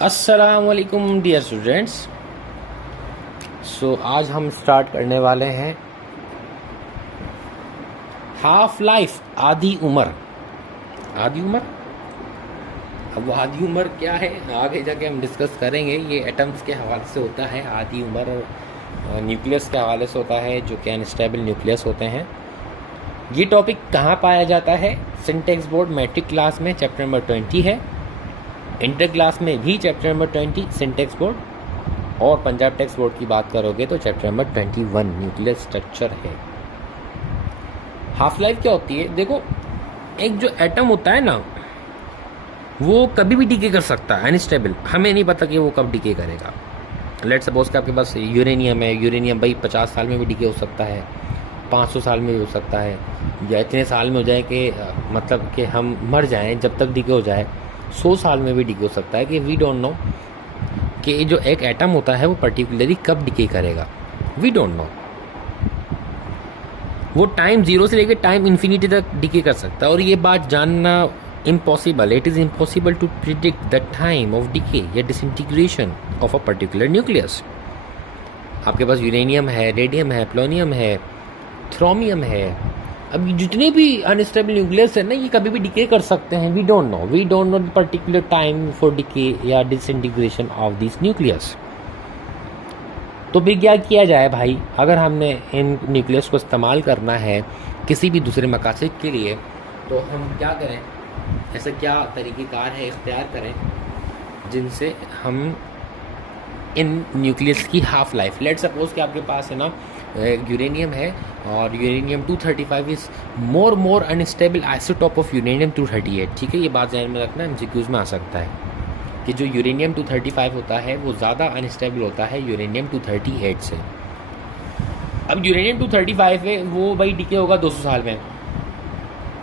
अस्सलाम वालेकुम dear students. आज हम स्टार्ट करने वाले हैं हाफ लाइफ आधी उम्र। आधी उम्र, अब वो आधी उम्र क्या है आगे जाके हम डिस्कस करेंगे। ये एटम्स के हवाले से होता है, आधी उम्र और न्यूक्लियस के हवाले से होता है, जो कि अनस्टेबल न्यूक्लियस होते हैं। ये टॉपिक कहाँ पाया जाता है? सिंटेक्स बोर्ड मैट्रिक क्लास में चैप्टर नंबर 20 है, इंटर क्लास में भी चैप्टर नंबर 20 सिंटेक्स बोर्ड, और पंजाब टेक्स्ट बोर्ड की बात करोगे तो चैप्टर नंबर 21 न्यूक्लियर स्ट्रक्चर है। हाफ लाइफ क्या होती है? देखो, एक जो एटम होता है ना, वो कभी भी डिके कर सकता है, अनस्टेबल। हमें नहीं पता कि वो कब डिके करेगा। लेट सपोज कि आपके पास यूरेनियम है, यूरेनियम भाई 50 साल में भी डिके हो सकता है, 500 साल में भी हो सकता है, या इतने साल में हो जाए कि मतलब कि हम मर जाएं, जब तक डिके हो जाए 100 साल में भी डिके हो सकता है। कि वी डोंट नो कि जो एक एटम होता है वो पर्टिकुलरली कब डिके करेगा, वी डोंट नो। वो टाइम जीरो से लेकर टाइम इन्फिनिटी तक डिके कर सकता है, और ये बात जानना impossible. It is impossible to predict the time of decay या disintegration of a particular nucleus. आपके पास यूरेनियम है, रेडियम है, प्लोनियम है, थ्रोमियम है। अब जितने भी अनस्टेबल न्यूक्लियस है ना, ये कभी भी डिके कर सकते हैं। We don't know the particular time for decay या डिसइंटीग्रेशन ऑफ दिस न्यूक्लियस। तो भी क्या किया जाए भाई, अगर हमने इन न्यूक्लियस को इस्तेमाल करना है किसी भी दूसरे मकासद के लिए, तो हम क्या करें? ऐसा क्या तरीक़ेकार है इख्तियार करें जिनसे हम इन न्यूक्लियस की हाफ लाइफ, लेट सपोज कि आपके पास है ना यूरेनियम है, और uranium 235 is more unstable isotope of uranium 238। ठीक है, ये बात ध्यान में रखना, एमसीक्यूज़ में आ सकता है कि जो यूरेनियम 235 होता है वो ज़्यादा अनस्टेबल होता है यूरेनियम 238 से। अब यूरेनियम 235 है वो भाई डिके होगा 200 साल में,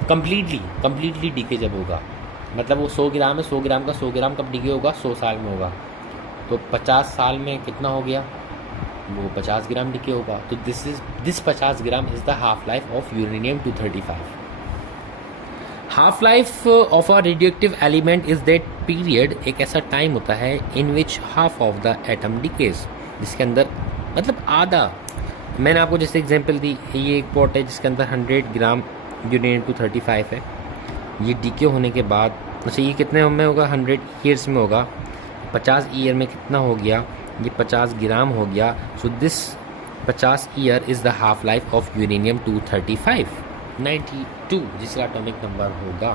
कम्प्लीटली डिके जब होगा, मतलब वो 100 ग्राम है, 100 ग्राम का 100 ग्राम कब डिके होगा? 100 साल में होगा। तो 50 साल में कितना हो गया? वो 50 ग्राम डिके होगा। तो this 50 gram is the half life of uranium 235। Half life of a radioactive element is that period, एक ऐसा टाइम होता है in which half of the atom decays, जिसके अंदर मतलब आधा। मैंने आपको जैसे एग्जांपल दी, ये एक पॉट है जिसके अंदर 100 ग्राम यूरेनियम 235 है। ये डिके होने के बाद, अच्छा ये कितने में होगा? 100 ईयर्स में होगा। 50 ईयर में कितना हो गया? ये 50 ग्राम हो गया। So this 50 year is the half life of uranium 235, 92 जिसका एटॉमिक नंबर होगा।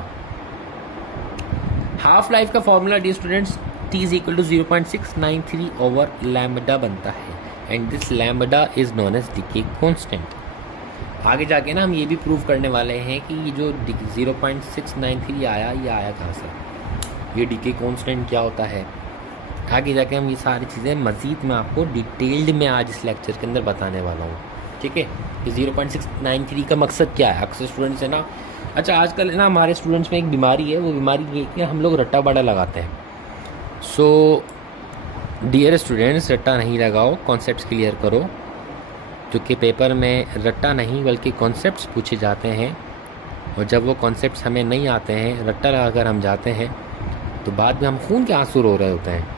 हाफ लाइफ का formula dear students, T is equal to 0.693 over lambda बनता है, and this lambda is known as decay constant. आगे जाके ना हम ये भी प्रूव करने वाले हैं कि ये जो 0.693 आया, ये आया कहाँ से, ये डिके कॉन्स्टेंट क्या होता है। आगे जाके हम ये सारी चीज़ें मज़ीद मैं आपको डिटेल्ड में आज इस लेक्चर के अंदर बताने वाला हूँ। ठीक है, कि 0.693 का मकसद क्या है। अक्सर स्टूडेंट्स है ना, अच्छा आजकल है ना हमारे स्टूडेंट्स में एक बीमारी है, वो बीमारी ये कि हम लोग रट्टा बड़ा लगाते हैं। सो डियर स्टूडेंट्स, रट्टा नहीं लगाओ, कॉन्सेप्ट्स क्लियर करो, क्योंकि पेपर में रट्टा नहीं बल्कि कॉन्सेप्ट्स पूछे जाते हैं, और जब वो कॉन्सेप्ट्स हमें नहीं आते हैं, रट्टा लगाकर हम जाते हैं, तो बाद में हम खून के आंसू रो रहे होते हैं।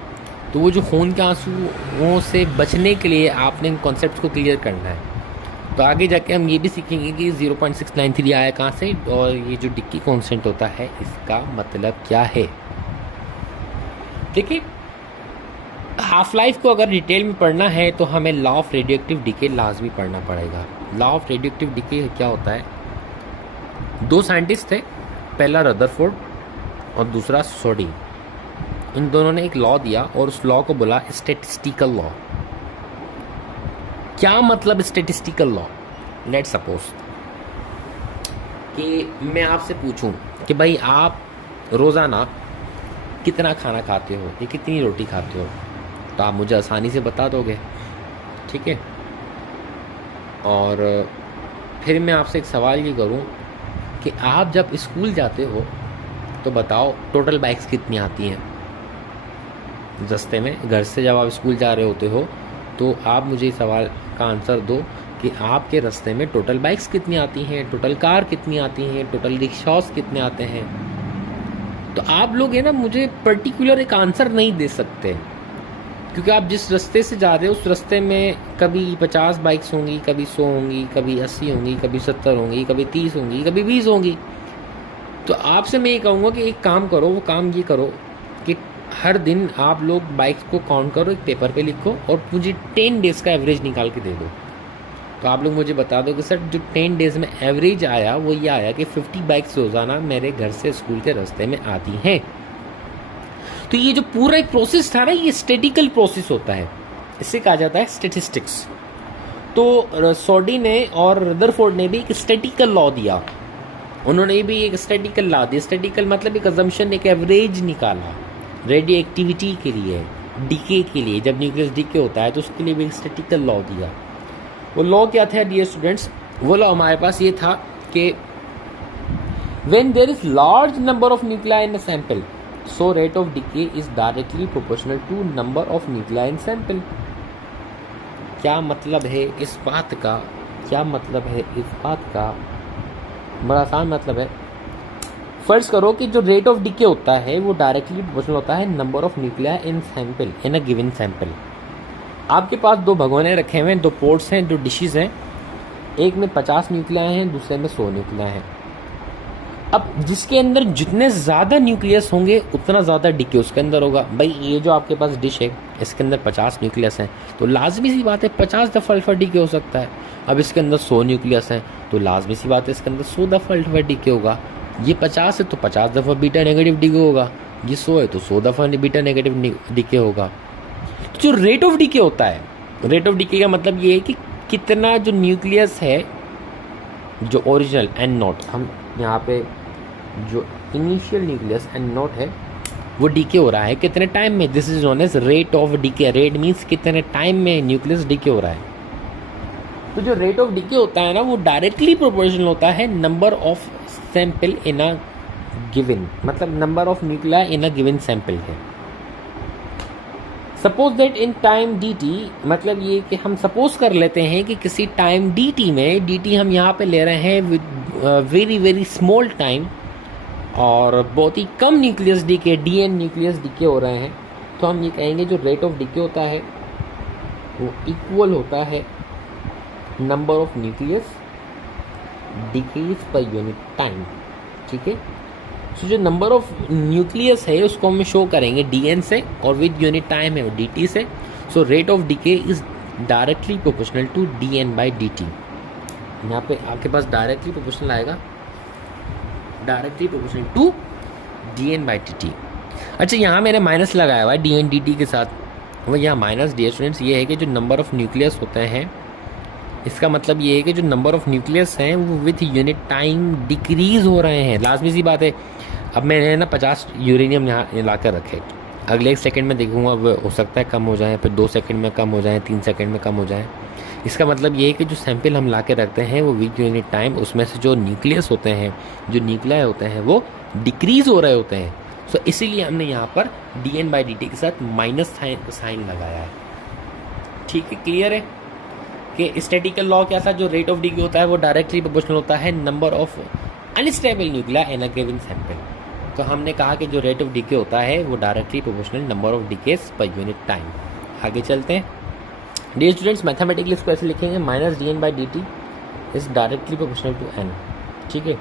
तो वो जो खून के आंसुओं से बचने के लिए आपने इन कॉन्सेप्ट्स को क्लियर करना है। तो आगे जाके हम ये भी सीखेंगे कि 0.693 आया कहाँ से, और ये जो डिके कांस्टेंट होता है इसका मतलब क्या है। देखिए, हाफ लाइफ को अगर डिटेल में पढ़ना है तो हमें लॉ ऑफ रेडियोएक्टिव डिके लाजमी पढ़ना पड़ेगा। लॉ ऑफ रेडियोएक्टिव डिके क्या होता है? दो साइंटिस्ट थे, पहला रदरफोर्ड और दूसरा सोडी। इन दोनों ने एक लॉ दिया और उस लॉ को बोला स्टैटिस्टिकल लॉ। क्या मतलब स्टैटिस्टिकल लॉ? लेट सपोज कि मैं आपसे पूछूं कि भाई आप रोज़ाना कितना खाना खाते हो या कितनी रोटी खाते हो, तो आप मुझे आसानी से बता दोगे। ठीक है, और फिर मैं आपसे एक सवाल ये करूं कि आप जब स्कूल जाते हो तो बताओ टोटल बाइक्स कितनी आती हैं रास्ते में? घर से जब आप स्कूल जा रहे होते हो तो आप मुझे इस सवाल का आंसर दो कि आपके रास्ते में टोटल बाइक्स कितनी आती हैं, टोटल कार कितनी आती हैं, टोटल रिक्शास कितने आते हैं। तो आप लोग है ना मुझे पर्टिकुलर एक आंसर नहीं दे सकते, क्योंकि आप जिस रास्ते से जा रहे हो उस रास्ते में कभी 50 बाइक्स होंगी, कभी 100 होंगी, कभी 80 होंगी, कभी 70 होंगी, कभी 30 होंगी, कभी 20 होंगी। तो आपसे मैं ये कहूँगा कि एक काम करो, वो काम ये करो कि हर दिन आप लोग बाइक्स को काउंट करो, एक पेपर पे लिखो और मुझे 10 डेज़ का एवरेज निकाल के दे दो। तो आप लोग मुझे बता दो कि सर जो 10 डेज़ में एवरेज आया वो ये आया कि 50 बाइक्स रोज़ाना मेरे घर से स्कूल के रास्ते में आती हैं। तो ये जो पूरा एक प्रोसेस था ना, ये स्टैटिकल प्रोसेस होता है, इससे कहा जाता है स्टैटिस्टिक्स। तो सॉडी ने और रदरफोर्ड ने भी एक स्टैटिकल लॉ दिया, उन्होंने भी एक स्टैटिकल लॉ दिया। स्टैटिकल मतलब एक अजम्पशन, एक एवरेज निकाला रेडियो एक्टिविटी के लिए, डीके के लिए। जब न्यूक्लियस डीके होता है तो उसके लिए भी एक स्टैटिकल लॉ दिया। वो लॉ क्या था डियर स्टूडेंट्स? वो लॉ हमारे पास ये था कि when there is large number of nuclei in a sample, so rate of decay is directly proportional to number of nuclei in sample। क्या मतलब है इस बात का? क्या मतलब है इस बात का? बड़ा आसान मतलब है। फर्ज करो कि जो रेट ऑफ डिके होता है वो डायरेक्टली प्रोपोर्शनल होता है number of nuclei in sample, in a given sample. आपके पास दो भगोने रखे हुए हैं, दो पोर्ट्स हैं, दो डिशेज हैं, एक में 50 न्यूक्लियाई हैं, दूसरे में 100 न्यूक्लियाई हैं। अब जिसके अंदर जितने ज़्यादा न्यूक्लियस होंगे उतना ज़्यादा डीके उसके अंदर होगा। भाई ये जो आपके पास डिश है इसके अंदर 50 न्यूक्लियस हैं तो लाजमी सी बात है 50 दफ़ा अल्फा डीके हो सकता है। अब इसके अंदर 100 न्यूक्लियस हैं तो लाजमी सी बात है इसके अंदर 100 दफ़ा अल्फा डीके होगा। ये 50 है तो 50 दफ़ा बीटा नेगेटिव डीके होगा, ये 100 है तो 100 दफ़ा बीटा नेगेटिव डीके होगा। तो जो रेट ऑफ डीके होता है, रेट ऑफ डीके का मतलब ये है कि कितना जो न्यूक्लियस है, जो ओरिजिनल एन नॉट, हम यहाँ पे जो इनिशियल न्यूक्लियस एन नॉट है वो डीके हो रहा है कितने टाइम में, this is known as rate of decay. Rate means कितने टाइम में न्यूक्लियस डीके हो रहा है। तो जो रेट ऑफ डीके होता है ना वो डायरेक्टली प्रोपोर्शनल होता है number of sample in a given, मतलब number of nuclei in a given sample है। Suppose that in time D T, मतलब ये कि हम सपोज कर लेते हैं कि किसी टाइम डी टी में, डी टी हम यहाँ पे ले रहे हैं with very very small time और बहुत ही कम nucleus decay, D N nucleus decay हो रहे हैं, तो हम ये कहेंगे जो रेट ऑफ डीके होता है वो इक्वल होता है नंबर ऑफ न्यूक्लियस डिकेज पर यूनिट टाइम। ठीक है, सो जो नंबर ऑफ न्यूक्लियस है उसको हम शो करेंगे डी एन से और विद यूनिट टाइम है वो डी टी से। So rate of decay is directly proportional to D N by D T. यहाँ पे आपके पास डायरेक्टली प्रोपोर्शनल आएगा, directly proportional to D N by T T. अच्छा, यहाँ मैंने माइनस लगाया हुआ है डी एन डी टी के साथ, वो यहाँ माइनस डियर स्टूडेंट्स ये है कि जो नंबर ऑफ न्यूक्लियस होते हैं इसका मतलब ये है कि जो नंबर ऑफ न्यूक्लियस हैं वो विथ यूनिट टाइम डिक्रीज हो रहे हैं। लाजमी सी बात है, अब मैंने ना 50 यूरेनियम यहाँ ला कर रखे, अगले 1 सेकंड में देखूंगा वो हो सकता है कम हो जाए, फिर 2 सेकंड में कम हो जाए, 3 सेकंड में कम हो जाए। इसका मतलब ये है कि जो सैंपल हम ला के रखते हैं वो विद यूनिट टाइम उसमें से जो न्यूक्लियस होते हैं, जो न्यूक्लियाई होते हैं वो डिक्रीज हो रहे होते हैं। सो इसीलिए हमने यहाँ पर D N by D T के साथ माइनस साइन लगाया है। ठीक है, क्लियर है कि स्टैटिकल लॉ क्या था, जो रेट ऑफ डीके होता है वो डायरेक्टली प्रोपोर्शनल होता है number of unstable nuclei in a given sample. तो हमने कहा कि जो रेट ऑफ डीके होता है वो directly proportional number of decays per unit time. आगे चलते हैं डियर स्टूडेंट्स, मैथमेटिकली इसको ऐसे लिखेंगे minus D N by D T is directly proportional to N. ठीक है,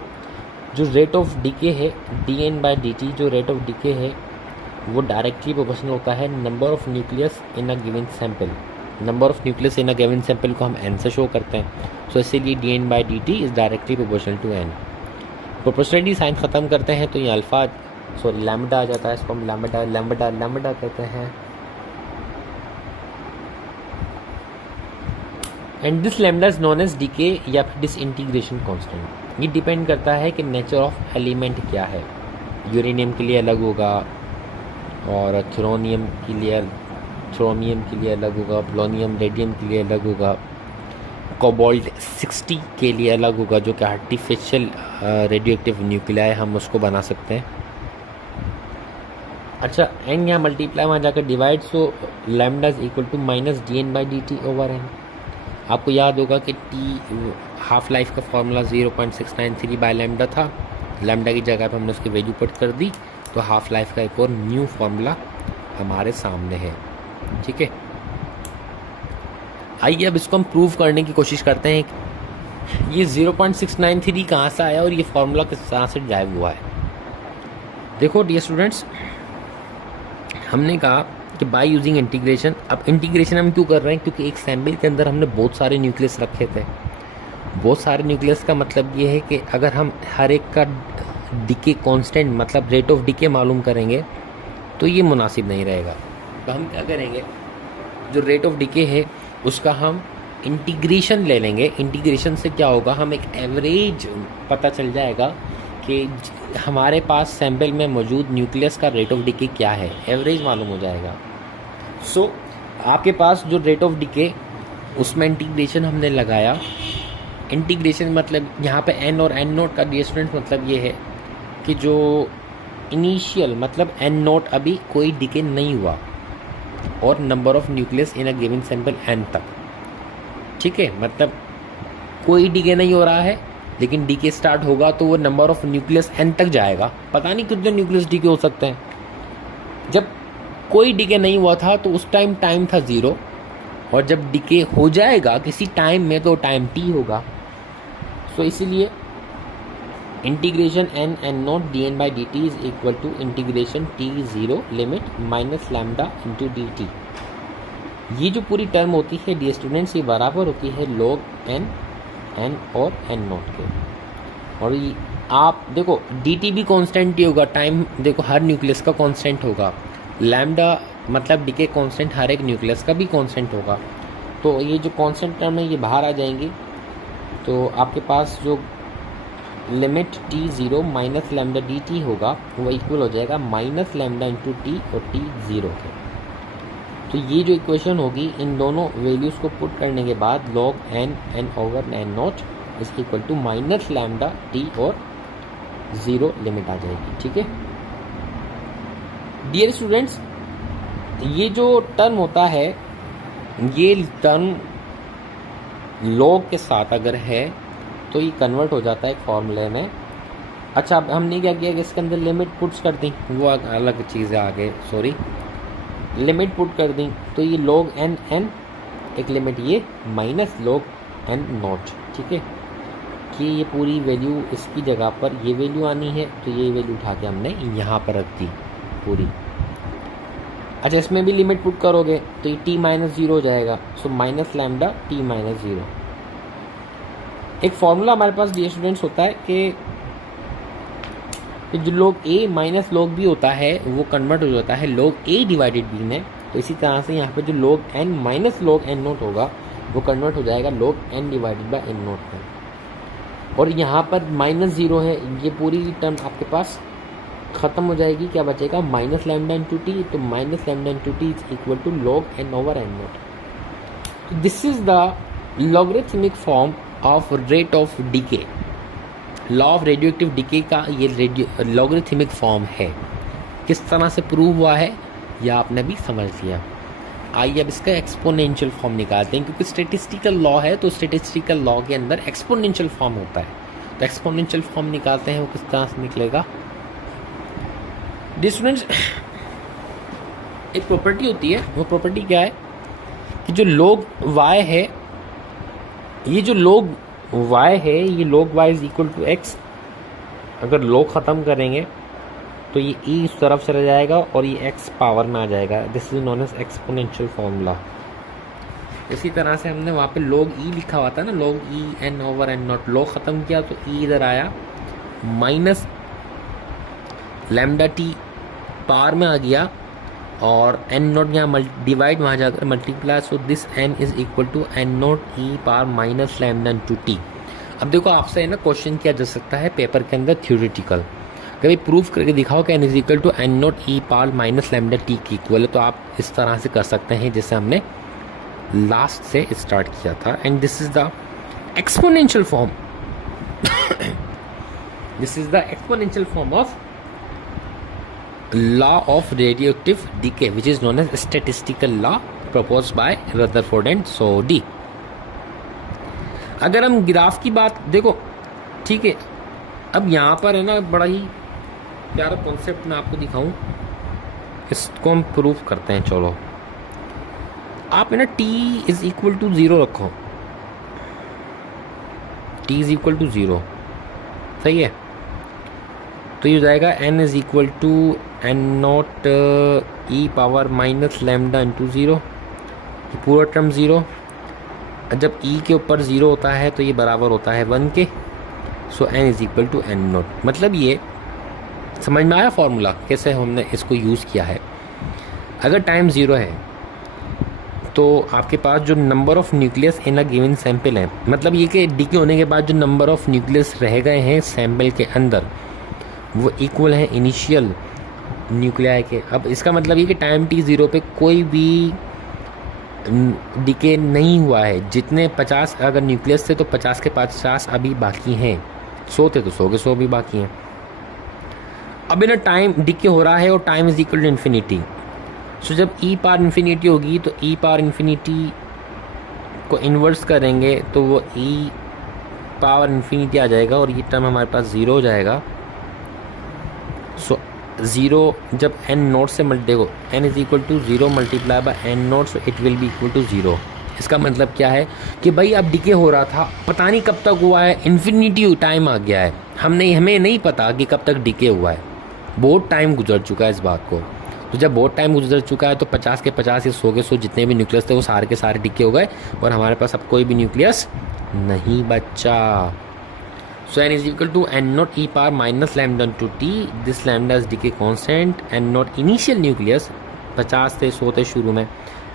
जो रेट ऑफ डीके है D N by D T, जो रेट ऑफ डीके है वो डायरेक्टली प्रोपोर्शनल होता है number of nucleus in a given sample. Number of nucleus in a given sample को हम एन से शो करते हैं, सो इसीलिए D N by D T is directly proportional to N. Proportionality sign ख़त्म करते हैं तो ये अल्फा लैम्बडा आ जाता है, इसको हम लैम्बडा कहते हैं। And this lambda is known as decay या फिर डिसइंटीग्रेशन कांस्टेंट। ये डिपेंड करता है कि नेचर ऑफ एलिमेंट क्या है। यूरेनियम के लिए अलग होगा और थ्रोनियम के लिए अलग होगा, प्लोनियम रेडियम के लिए अलग होगा, कोबाल्ट 60 के लिए अलग होगा, जो कि आर्टिफिशियल रेडियो एक्टिव न्यूक्लियाई हम उसको बना सकते हैं। अच्छा, एन यहाँ मल्टीप्लाई वहाँ जाकर divide, so lambda is equal to minus D N by D T over N. आपको याद होगा कि टी हाफ लाइफ का फॉर्मूला 0.693 बाय लैम्बडा था, लैम्बडा की जगह पर हमने उसकी वैल्यू पुट कर दी तो हाफ लाइफ का एक और न्यू फॉर्मूला हमारे सामने है। ठीक है, आइए अब इसको हम प्रूव करने की कोशिश करते हैं। ये 0.693 कहाँ से आया और ये फॉर्मूला किस तरह से ड्राइव हुआ है। देखो डियर स्टूडेंट्स, हमने कहा कि बाय यूजिंग इंटीग्रेशन। अब इंटीग्रेशन हम क्यों कर रहे हैं, क्योंकि एक सैम्पल के अंदर हमने बहुत सारे न्यूक्लियस रखे थे। बहुत सारे न्यूक्लियस का मतलब ये है कि अगर हम हर एक का डिके कांस्टेंट मतलब रेट ऑफ डिके मालूम करेंगे तो ये मुनासिब नहीं रहेगा। तो हम क्या करेंगे, जो रेट ऑफ डिके है उसका हम इंटीग्रेशन ले लेंगे। इंटीग्रेशन से क्या होगा, हम एक एवरेज पता चल जाएगा कि हमारे पास सैंपल में मौजूद न्यूक्लियस का रेट ऑफ डिके क्या है, एवरेज मालूम हो जाएगा। सो आपके पास जो रेट ऑफ डिके उसमें इंटीग्रेशन हमने लगाया। इंटीग्रेशन मतलब यहाँ पे एन और एन नोट का डिस्टेंस मतलब ये है कि जो इनिशियल मतलब एन नोट अभी कोई डिके नहीं हुआ और number of nucleus in a given sample N तक। ठीक है, मतलब कोई डिके नहीं हो रहा है लेकिन डीके स्टार्ट होगा तो वो नंबर ऑफ न्यूक्लियस एन तक जाएगा। पता नहीं कितने न्यूक्लियस डीके हो सकते हैं। जब कोई डीके नहीं हुआ था तो उस टाइम था 0, और जब डीके हो जाएगा किसी टाइम में तो टाइम t होगा। सो इसीलिए integration N N not D N by D T is equal to integration t0 limit minus lambda into D T. ये जो पूरी टर्म होती है डी स्टूडेंट्स, ये बराबर होती है लॉग एन एन और एन नोट के। और ये आप देखो डी टी भी कॉन्स्टेंट ही होगा, टाइम देखो हर न्यूक्लियस का कॉन्स्टेंट होगा। लैम्डा मतलब डीके कॉन्स्टेंट हर एक न्यूक्लियस का भी कॉन्स्टेंट होगा। तो ये जो कॉन्स्टेंट टर्म है ये बाहर आ जाएंगी। तो आपके पास जो limit t0 minus lambda D T होगा वो इक्वल हो जाएगा माइनस लैम्डा इंटू टी और t0 के। तो ये जो इक्वेशन होगी इन दोनों वैल्यूज़ को पुट करने के बाद log N N over N not is equal to minus lambda T और 0 लिमिट आ जाएगी। ठीक है डियर स्टूडेंट्स, ये जो टर्म होता है ये टर्म लॉग के साथ अगर है तो ये कन्वर्ट हो जाता है एक फॉर्मूले में। अच्छा, अब हमने क्या किया कि इसके अंदर लिमिट पुट्स कर दी, वो अलग चीज़ है आगे, सॉरी लिमिट पुट कर दी। तो ये log एन एन एक लिमिट ये माइनस log एन नॉट। ठीक है कि ये पूरी वैल्यू इसकी जगह पर ये वैल्यू आनी है तो ये वैल्यू उठा के हमने यहाँ पर रख दी पूरी। अच्छा, इसमें भी लिमिट पुट करोगे तो ये t माइनस 0 हो जाएगा। So minus lambda t minus 0। एक फॉर्मूला हमारे पास डियर स्टूडेंट्स होता है कि जो log a minus log b होता है वो कन्वर्ट हो जाता है log a डिवाइडेड b में। तो इसी तरह से यहाँ पे जो log n minus log n note होगा वो कन्वर्ट हो जाएगा log n divided by n note में। और यहाँ पर माइनस 0 है, ये पूरी टर्म आपके पास ख़त्म हो जाएगी। क्या बचेगा, माइनस लैम्डा इंटू टी। तो minus lambda into T is equal to log n over n not. This is the logarithmic form of rate of decay. Law of radioactive decay का ये लॉगरिथमिक फॉर्म है। किस तरह से prove हुआ है यह आपने भी समझ लिया। आइए अब इसका एक्सपोनेंशियल फॉर्म निकालते हैं, क्योंकि स्टैटिस्टिकल लॉ है तो स्टैटिस्टिकल लॉ के अंदर एक्सपोनेंशियल फॉर्म होता है। तो एक्सपोनेंशियल फॉर्म निकालते हैं, वो किस तरह से निकलेगा। स्टूडेंट्स, एक प्रॉपर्टी होती है, वो प्रॉपर्टी क्या है कि जो log y है, ये जो log y है ये log y is equal to x। अगर log ख़त्म करेंगे तो ये e इस तरफ चला जाएगा और ये x पावर में आ जाएगा। This is known as exponential formula. इसी तरह से हमने वहाँ पे log e लिखा हुआ था ना, log e n over n not. log ख़त्म किया तो e इधर आया, माइनस लैम्डा टी पावर में आ गया और n नोट यहाँ डिवाइड वहाँ जाकर multiply. So this n is equal to n not e power minus lambda into T. अब देखो आपसे है ना क्वेश्चन किया जा सकता है पेपर के अंदर थ्योरेटिकल, कभी प्रूफ करके दिखाओ कि n is equal to n not e power minus lambda T की इक्वल है। तो आप इस तरह से कर सकते हैं जैसे हमने लास्ट से स्टार्ट किया था। And this is the exponential form this is the exponential form of law of radioactive decay which is known as statistical law proposed by Rutherford and Soddy। अगर हम ग्राफ की बात देखो, ठीक है, अब यहाँ पर है ना बड़ा ही प्यारा कॉन्सेप्ट मैं आपको दिखाऊं, इसको हम प्रूफ करते हैं। चलो आप है ना t इज इक्वल टू 0 रखो, t इज इक्वल टू 0, सही है। तो ये हो जाएगा n is equal to N not E power minus lambda into 0, ये पूरा टर्म 0। जब e के ऊपर 0 होता है तो ये बराबर होता है 1 के। So n is equal to N not, मतलब ये समझ में आया फॉर्मूला कैसे हमने इसको यूज़ किया है। अगर टाइम 0 है तो आपके पास जो number of nucleus in a given sample है, मतलब ये कि डीके होने के बाद जो नंबर ऑफ़ न्यूक्लियस रह गए हैं सैंपल के अंदर वो इक्वल है इनिशियल न्यूक्लियाई के। अब इसका मतलब ये कि टाइम t 0 पे कोई भी डीके नहीं हुआ है। जितने 50 अगर न्यूक्लियस थे तो 50 के 50 अभी बाकी हैं, 100 थे तो 100 के 100 भी बाकी हैं। अब इन्हें टाइम डीके हो रहा है और time is equal to infinity. So जब ई पार इन्फिनिटी होगी तो ई पार इन्फिनिटी को इन्वर्स करेंगे तो वो ई पावर इन्फिनिटी आ जाएगा और ये टर्म हमारे पास 0 हो जाएगा। सो 0 जब n नोट से देखो n is equal to 0 multiply by n not, so it will be equal to 0। इसका मतलब क्या है कि भाई अब डिके हो रहा था, पता नहीं कब तक हुआ है, इन्फिनिटी टाइम आ गया है, हमें नहीं पता कि कब तक डिके हुआ है, बहुत टाइम गुजर चुका है इस बात को। तो जब बहुत टाइम गुजर चुका है तो 50 के 50 या 100 के 100 जितने भी न्यूक्लियस थे वो सारे के सारे डिके हो गए और हमारे पास अब कोई भी न्यूक्लियस नहीं बचा। So n is equal to n naught e power minus lambda into t. This lambda is decay constant. n naught initial nucleus 50 थे 100 थे शुरू में,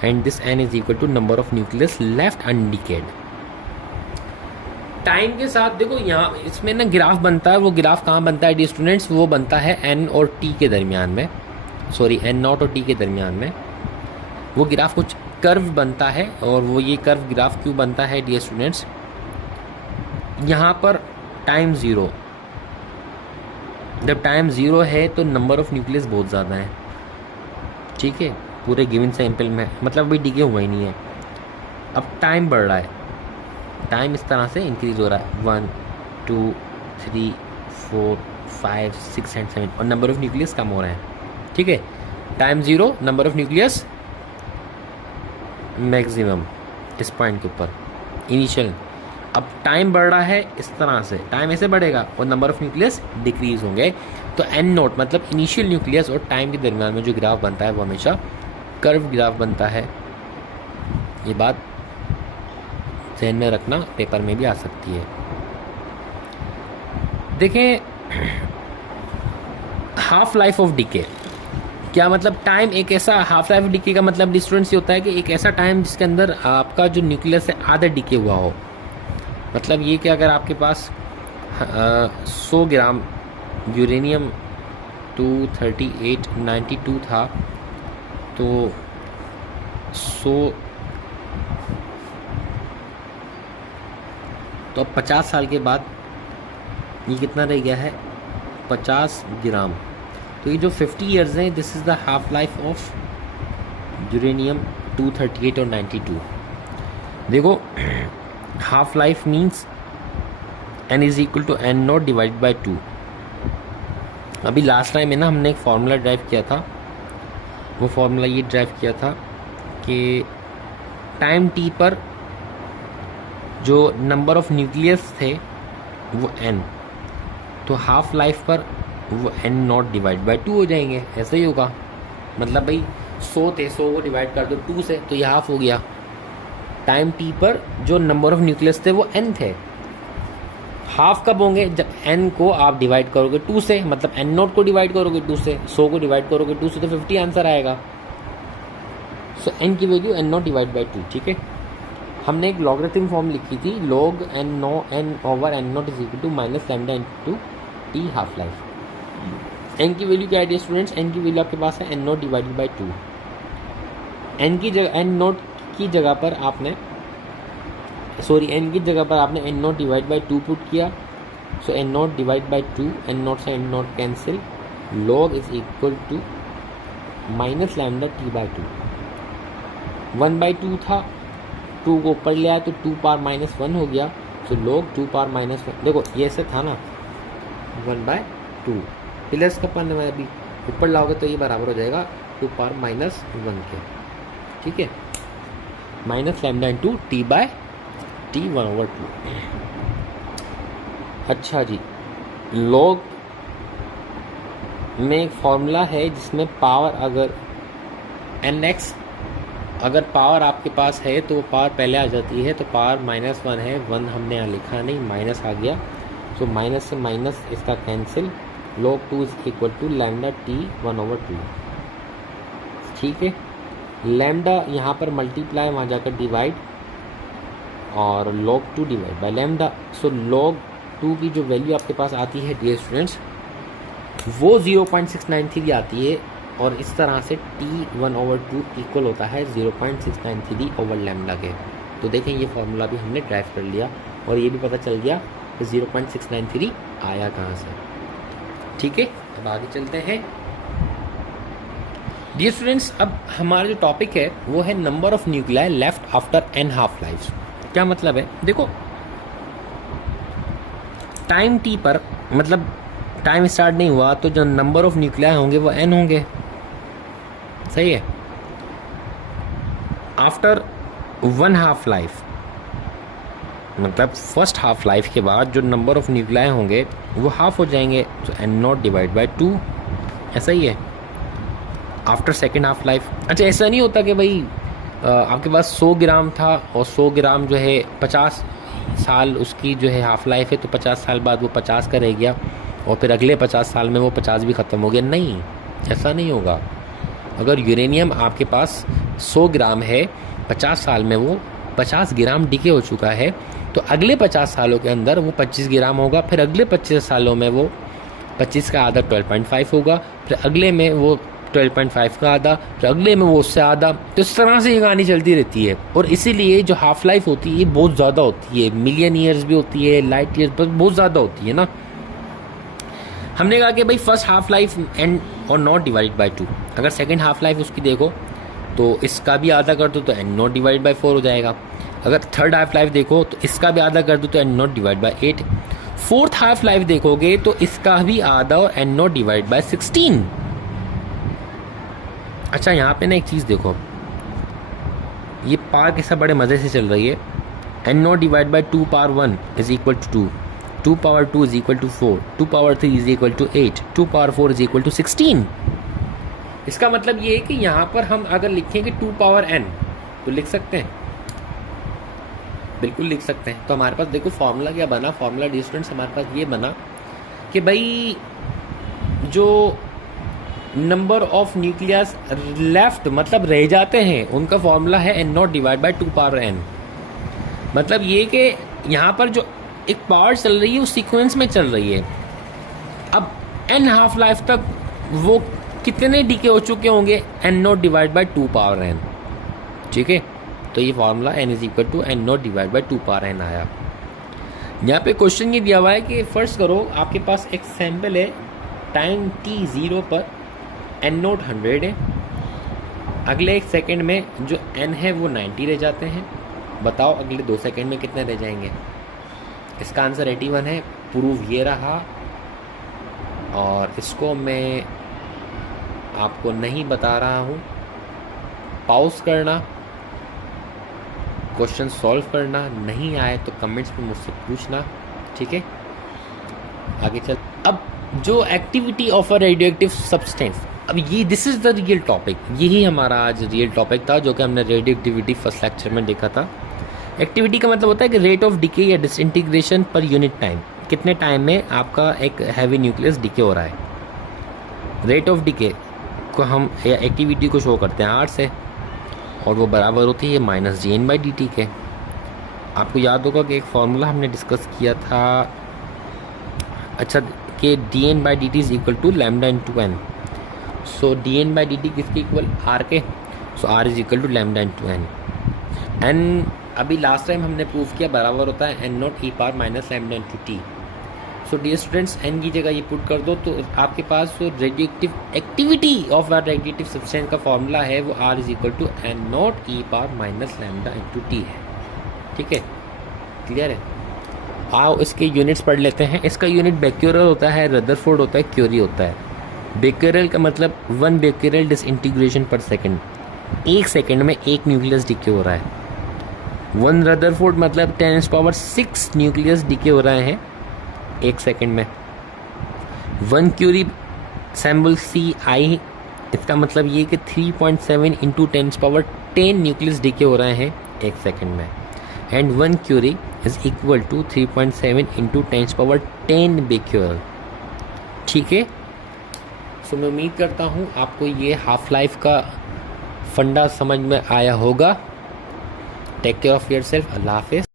and this n is equal to number of nucleus left undecayed. Time के साथ देखो यहाँ इसमें ना ग्राफ बनता है, वो ग्राफ कहाँ बनता है डी स्टूडेंट्स, वो बनता है n और t के दरमियान में, सॉरी n नॉट और t के दरमियान में वो ग्राफ कुछ कर्व बनता है। और वो ये कर्व ग्राफ क्यों बनता है डी स्टूडेंट्स, यहाँ पर टाइम 0, जब टाइम 0 है तो नंबर ऑफ़ न्यूक्लियस बहुत ज़्यादा है, ठीक है, पूरे गिवन सैंपल में, मतलब अभी डीके हुआ ही नहीं है। अब टाइम बढ़ रहा है, टाइम इस तरह से इंक्रीज़ हो रहा है 1 2 3 4 5 6 एंड 7 और नंबर ऑफ़ न्यूक्लियस कम हो रहे हैं, ठीक है। Time 0, number of nucleus maximum इस पॉइंट के ऊपर इनिशियल। अब टाइम बढ़ रहा है इस तरह से, टाइम ऐसे बढ़ेगा और नंबर ऑफ़ न्यूक्लियस डिक्रीज़ होंगे। तो n नोट मतलब इनिशियल न्यूक्लियस और टाइम के दरमियान में जो ग्राफ बनता है वो हमेशा कर्व ग्राफ बनता है। ये बात ध्यान में रखना, पेपर में भी आ सकती है। देखें हाफ लाइफ ऑफ डिके क्या मतलब, टाइम एक ऐसा हाफ लाइफ ऑफ डिके का मतलब डिस्टेंस ये होता है कि एक ऐसा टाइम जिसके अंदर आपका जो न्यूक्लियस है आधा डिके हुआ हो। मतलब ये कि अगर आपके पास 100 ग्राम यूरेनियम 23892 था तो 100 तो अब 50 साल के बाद ये कितना रह गया है 50 ग्राम। तो ये जो 50 इयर्स हैं this is the half life of uranium 238 और 92। देखो half life means n is equal to n not divide by 2। अभी लास्ट टाइम में ना हमने एक फार्मूला ड्राइव किया था, वो फार्मूला ये ड्राइव किया था कि टाइम t पर जो नंबर ऑफ़ न्यूक्लियस थे वो n, तो हाफ लाइफ पर वो n नॉट डिवाइड बाई 2 हो जाएंगे। ऐसा ही होगा, मतलब भाई 100 थे 100 को डिवाइड कर दो 2 से तो ये हाफ हो गया। टाइम t पर जो नंबर ऑफ़ न्यूक्लियस थे वो n थे, हाफ कब होंगे जब n को आप डिवाइड करोगे 2 से, मतलब n नॉट को डिवाइड करोगे 2 से, 100 को डिवाइड करोगे 2 से तो 50 आंसर आएगा। सो n की value n not divide by 2, ठीक है। हमने एक लॉगरिथम फॉर्म लिखी थी, log n over n not is equal to minus lambda into t half life. n की वैल्यू क्या है स्टूडेंट्स, n की वैल्यू आपके पास है n not divided by 2। n की जगह n नॉट की जगह पर आपने n की जगह पर आपने n not divide by 2 put किया। So n not divide by 2, n not से n not cancel, log is equal to minus lambda t by 2। 1 by 2 था, 2 को ऊपर ले आया तो 2 पावर माइनस 1 हो गया। सो log 2 पावर माइनस 1, देखो ये ऐसे था ना 1 बाई 2, प्लस का पन है अभी, ऊपर लाओगे तो ये बराबर हो जाएगा 2 पावर माइनस 1 के, ठीक है, minus lambda into T by T 1/2। अच्छा जी, लॉग में एक फॉर्मूला है जिसमें पावर अगर nx अगर पावर आपके पास है तो वो पावर पहले आ जाती है, तो पावर -1 है, 1 हमने यहाँ लिखा नहीं, माइनस आ गया, तो माइनस से माइनस इसका cancel, log 2 is equal to lambda T 1/2, ठीक है। लैम्डा यहाँ पर मल्टीप्लाई, वहाँ जाकर डिवाइड, और log 2 divide by lambda. So log 2 की जो वैल्यू आपके पास आती है डियर स्टूडेंट्स, वो 0.693 आती है, और इस तरह से T1/2 इक्वल होता है 0.693 ओवर लैम्डा के। तो देखें ये फॉर्मूला भी हमने ड्राइव कर लिया, और ये भी पता चल गया कि 0.693 आया कहाँ से, ठीक है। अब आगे चलते हैं डियर स्टूडेंट्स। अब हमारा जो टॉपिक है वो है number of nuclei left after n half life. क्या मतलब है, देखो टाइम t पर, मतलब टाइम स्टार्ट नहीं हुआ तो जो नंबर ऑफ न्यूक्लियाई होंगे वो n होंगे, सही है। आफ्टर 1 हाफ लाइफ, मतलब फर्स्ट हाफ लाइफ के बाद जो नंबर ऑफ न्यूक्लियाई होंगे वो हाफ हो जाएंगे, तो n0 डिवाइड बाय 2, ऐसा ही है। आफ्टर सेकेंड हाफ लाइफ, अच्छा ऐसा नहीं होता कि भाई आपके पास 100 ग्राम था और 100 ग्राम जो है 50 साल उसकी जो है हाफ लाइफ है, तो 50 साल बाद वो 50 का रह गया और फिर अगले 50 साल में वो 50 भी ख़त्म हो गया, नहीं, ऐसा नहीं होगा। अगर यूरेनियम आपके पास 100 ग्राम है, 50 साल में वो 50 ग्राम डिके हो चुका है, तो अगले 50 सालों के अंदर वो 25 ग्राम होगा, फिर अगले 25 सालों में वो 25 का आधा 12.5 होगा, फिर अगले में वो 12.5 का आधा, फिर अगले में वो उससे आधा, तो इस तरह से ये कहानी चलती रहती है। और इसीलिए जो हाफ लाइफ होती है ये बहुत ज़्यादा होती है, मिलियन ईयर्स भी होती है, लाइट ईयर्स पर बहुत ज़्यादा होती है ना। हमने कहा कि भाई फर्स्ट हाफ लाइफ एंड और नॉट डिवाइड बाय 2, अगर सेकेंड हाफ लाइफ उसकी देखो तो इसका भी आधा कर दो तो एन नॉट डिवाइड बाय 4 हो जाएगा। अगर थर्ड हाफ लाइफ देखो तो इसका भी आधा कर दो तो N not divide by 8। Fourth half life देखोगे तो इसका भी आधा और एन नॉट डिवाइड बाय 16। अच्छा यहाँ पे ना एक चीज़ देखो, ये पावर कैसा बड़े मज़े से चल रही है। N not divide by 2 power 1 is equal to 2, 2 power 2 is equal to 4, 2 power 3 is equal to 8, 2 power 4 is equal to 16। इसका मतलब ये है कि यहाँ पर हम अगर लिखेंगे 2 पावर n तो लिख सकते हैं, बिल्कुल लिख सकते हैं। तो हमारे पास देखो फॉर्मूला क्या बना, फॉर्मूला डियर स्टूडेंट्स हमारे पास ये बना कि भाई जो नंबर ऑफ न्यूक्लियस लेफ्ट मतलब रह जाते हैं उनका फॉर्मूला है N not divide by 2 power n। मतलब ये कि यहाँ पर जो एक पावर चल रही है वो सीक्वेंस में चल रही है। अब n हाफ लाइफ तक वो कितने डीके हो चुके होंगे, N not divide by 2 power n, ठीक है। तो ये formula n is equal to N not divide by 2 power n आया। यहाँ पे क्वेश्चन ये दिया हुआ है कि फर्स्ट करो आपके पास एक सैंपल है टाइम t0 पर एन नॉट 100 है, अगले 1 सेकेंड में जो n है वो 90 रह जाते हैं। बताओ अगले 2 सेकेंड में कितने रह जाएंगे। इसका आंसर 81 है। प्रूव ये रहा, और इसको मैं आपको नहीं बता रहा हूँ। पॉज करना, क्वेश्चन सॉल्व करना, नहीं आए तो कमेंट्स में मुझसे पूछना, ठीक है। आगे चल, अब जो activity of a radioactive substance, अब ये this is the real topic, यही हमारा आज रियल टॉपिक था जो कि हमने रेडियोएक्टिविटी फर्स्ट लेक्चर में देखा था। एक्टिविटी का मतलब होता है कि रेट ऑफ डिके या डिसइंटीग्रेशन पर यूनिट टाइम, कितने टाइम में आपका एक हैवी न्यूक्लियस डिके हो रहा है। रेट ऑफ डिके को हम या एक्टिविटी को शो करते हैं आर से, और वो बराबर होती है माइनस जी एन बाई डी टी के। आपको याद होगा कि एक फार्मूला हमने डिस्कस किया था, अच्छा, कि D N by D T is equal to lambda into N. So D N by D T किसके इक्वल, R K. So R is equal to lambda into N. N अभी last time हमने prove किया बराबर होता है N not E power minus lambda into T. So dear students, N की जगह ये पुट कर दो तो आपके पास जो radioactive activity of a radioactive substance का फॉर्मूला है वो R is equal to N not E power minus lambda into T है, ठीक है, क्लियर है। आओ इसके यूनिट्स पढ़ लेते हैं। इसका यूनिट बेक्यूरल होता है, रदरफोर्ड होता है, क्यूरी होता है। बेक्यूरल का मतलब 1 बेक्यूरल डिसइंटीग्रेशन पर सेकंड, 1 सेकंड में 1 न्यूक्लियस डिके हो रहा है। 1 रदरफोर्ड मतलब 10⁻6 न्यूक्लियस डिके हो रहे हैं 1 सेकंड में। 1 क्यूरी सैम्बल CI, इसका मतलब ये कि 3.7 इंटू 10⁻10 न्यूक्लियस डिके हो रहे हैं 1 सेकंड में। And 1 curie is equal to 3.7 into 10⁻10 becquerel. ठीक है, सो मैं उम्मीद करता हूँ आपको ये हाफ लाइफ का फंडा समझ में आया होगा। Take care of yourself. अल्लाह हाफिज़।